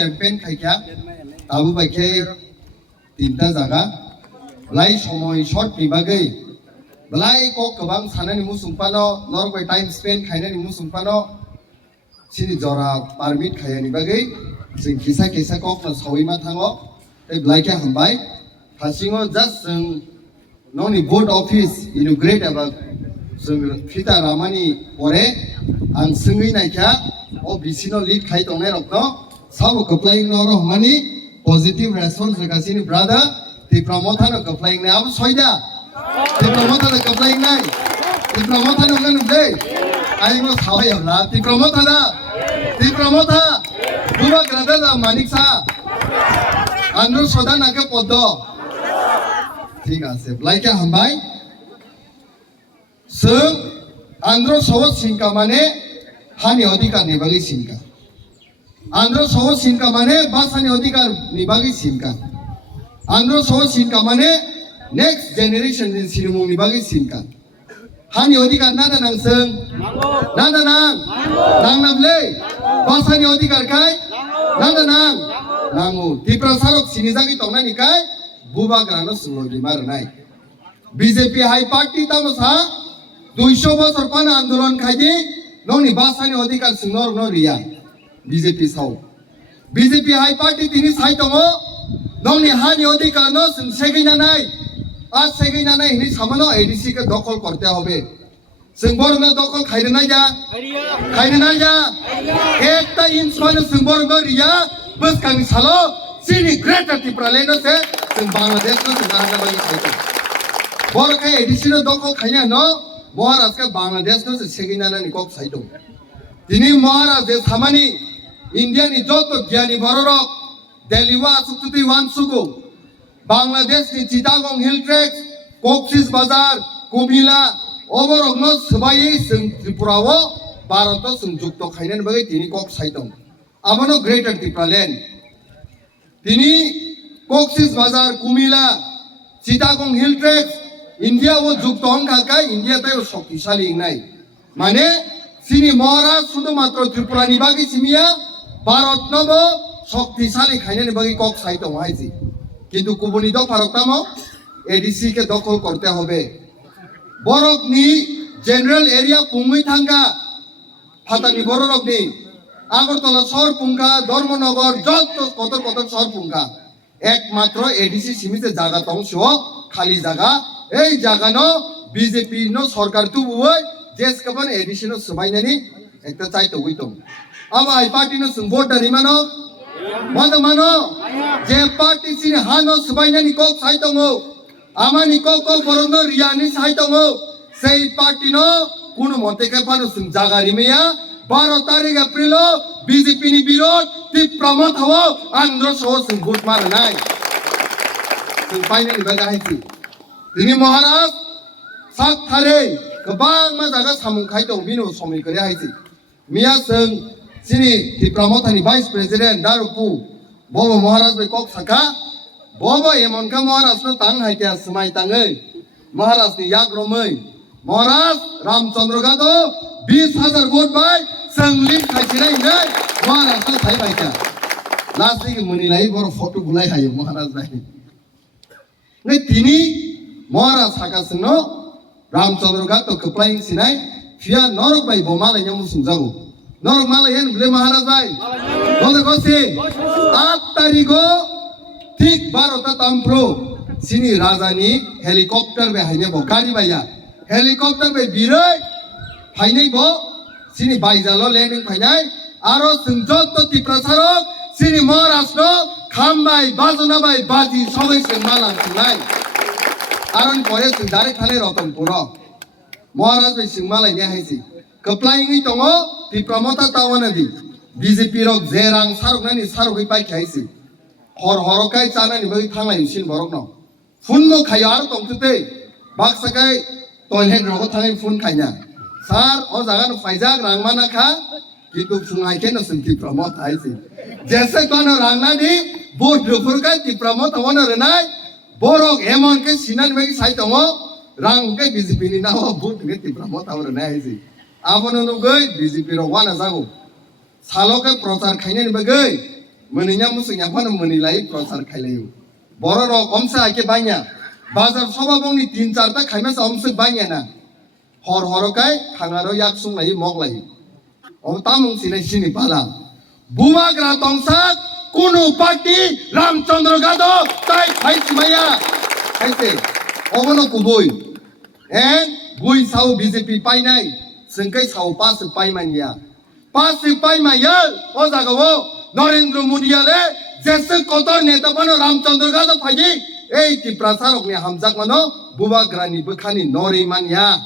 campaign khaikya tabu baikhe tinta jaga lai somoi short ni bagai belai kok kebang sanani musungpano norbai time spend khainani musungpano sini jora permit khayani bagai sing kisa kok na sawima thango ei belai kya hambai hasingo just noni board office inaugurate aba Fita Ramani ore ang sungui naikya o bisino lead khai tongnai rokno sabo applying noro mani positive response rekasini brother ti promoter no applying nai abo soida ti promoter no applying nai ti promoter no ngan dei ai mo sawai la ti promoter buba grada da manik sa andro soda nake poddo ঠিক আছে লাইকা হামবাই जों आंध्र सहज सिनका माने हानि अधिकार निबागै सिनका आंध्र सहज सिनका माने भाषानि अधिकार निबागै सिनका आंध्र सहज सिनका माने नेक्स्ट जेनेरेशन नि सिरिमुं निबागै सिनका हानि अधिकार नाना नांसों नाना नांनाबले भाषानि अधिकार खाय नाना नांगौ तिप्रा सारक सिनिजागै तंनानि खाय बुबा ग्रानो सुंगलि मारनाय बीजेपी हाई पार्टी तामसा 200 বছর পান আন্দোলন খাইদি ননি ভাষানি অধিকার সিংনর নরিয়া বিজেপি সাও বিজেপি হাই পার্টি তিনি সাইতঙ্গ ননি হানি অধিকার ন সেগিনা নাই আজ সেগিনা নাই হিনি সামানো এডিসি কে দখল করতে হবে সিংবর না দখল খাইরে নাই যা একটা ইঞ্চ মানে সিংবর নরিয়া বস কামি সালো সিনি গ্রেটার ত্রিপুরালেন্ড সে সিং বাংলাদেশ ন সিংহানা বাই খাইতে বড় খাই এডিসি ন দখল খাইনা ন महाराज का बांग्लादेश नो सेगिनाना निकोक साइदो दिनी महाराज दे सामानी इंडिया नि जोतो ज्ञानी बररक दिल्लीवा सुक्तुति वानसुगु बांग्लादेश नि चिटागंग हिल ट्रेक्स कोक्सिस बाजार कुमिला ओबरक नो सबायै जों त्रिपुरावो भारत जों जुक्त खायनान बागै दिनी कोक साइदो आमानो ग्रेटर त्रिपुरालेन्ड दिनी कोक्सिस बाजार कुमिला चिटागंग हिल ट्रेक्स इंडिया वो जुक्त का इंडिया तय शक्तिशाली नहीं माने सिनी महाराज सुदो मात्र त्रिपुरा नि बागी सिमिया भारत नबो शक्तिशाली खाइने बागी कक साइतो हाइजी किंतु कुबुनी दो फारकतामो एडीसी के दखल करते होबे बरक नि जनरल एरिया पुंगै थांगा फातानि बरक नि আগরতলা শহর পুঙ্গা ধর্মনগর যত কত শহর পুঙ্গা একমাত্র এডিসি সীমিত জায়গা তংশ খালি জায়গা এই জায়গানো বিজেপি নো সরকার তুবুই দেশ কবন এডিসি নো সবাইনানি একটা চাইতো হইতো আবা এই পার্টি নো ভোটার ইমানো মানো যে পার্টি সিন হানো সবাইনানি কক সাইতঙ্গো আমানি কক বরন্দ রিয়ানি সাইতঙ্গো সেই পার্টি নো কোন মতে কে পানো সুন জায়গা রিমিয়া 12 তারিখ এপ্রিল বিজেপি নি বিরোধ তি প্রমোট হও আন্ধ্র সহ ভোট মার নাই সুন ফাইনালি বাগাইছি दिनी महाराज सात थारे गोबां मा जागा सामुं खाय दं बिनो समि करे हायसि मिया जों सिनि त्रिपुरामथानि भाइस प्रेसिडेंट दारुपु बबो महाराज बे कक साखा बबो एमनका महाराज नो तां हायतिया समाय ताङै महाराज नि याग्रमै महाराज रामचंद्र गादो 20,000 वोट बाय जों लिंक खायसिनाय नै महाराज नो थाय बायका लास्टि मुनिलाय बर फटो बुलाय हायो महाराज बाय नै दिनी महाराज साकासनो रामचंद्र का तो कप्लाइंग सिनाय फिया नरक बाय बमालाय न्यामु सुंजागो नरक मालाय हेन बुले महाराज बाय बोले कोसे 8 तारिखो ठीक 12 तामप्रो सिनी राजानी हेलिकॉप्टर बे हायने बो गाड़ी बाया हेलिकॉप्टर बे बिरै हायनै बो सिनी बायजालो लैंडिंग फायनाय आरो सुंजत तो तिप्रसारक सिनी महाराज नो खामबाय बाजना बाय बाजी सबै जों माला सुनाय आरन परे जों डाइरेक्ट थाले रतन पुरो महाराज बे सिंमालाय ने हायसि कप्लाइंगै दङ तिप्रमता तावानादि बीजेपी रक जेरां सारकनानि सारकै बायखि हायसि हरकाय चानानि बै थांलाय सिन बरक न फुनमो खायो आरो दंतै बाक्साकाय टयलेट रग थाङै फुन खायना सार ओ जागानो फायजाक रांमाना खा किन्तु फुंहायके न जों तिप्रमत हायसि जेसे कोनो रांनानि बोट रुफुरकाय तिप्रमत होनो रनाय borok emon ke sinan bagi sai tongo rang ke BJP ni nawa vote ke tipramo tawar na haisi abono no gai BJP ro wana jago salo ke prochar khaine ni bagai Meninya musik yang mana menilai prasar kailayu. Borok omsa ake banyak. Bazar soba bongni 3-4 ta khaima sa omsa banyak na. Hor kai khangaro yak sung lai mok lai. Om tamung sinai sini pala. Buwa gra tongsa kuno party Ramchandra Gado tai khai simaya. Kaise obono kuboi. And bui sau BJP painai. Sengkai sau pas paimanya. Pas paimaya o jagawo Narendra Modi ale jese kotor neta bano Ramchandra Gado phaji ei ti prasarok ni hamjak mano buwa grani bukhani nori manya.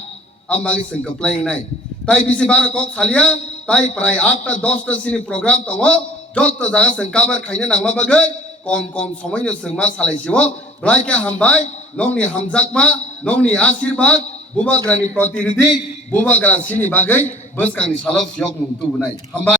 Amagi sengka playing nai. Tai bisi bara kok salia tai prai 8-10 sini program tongo jot jaga sengkabar khaina nangma bagai kom somoyno sengma salaisiwo blaike hambai nongni hamjakma nongni ashirwad buba grani protinidhi buba gran sini bagai beskangni salok siok mungtu bunai hambai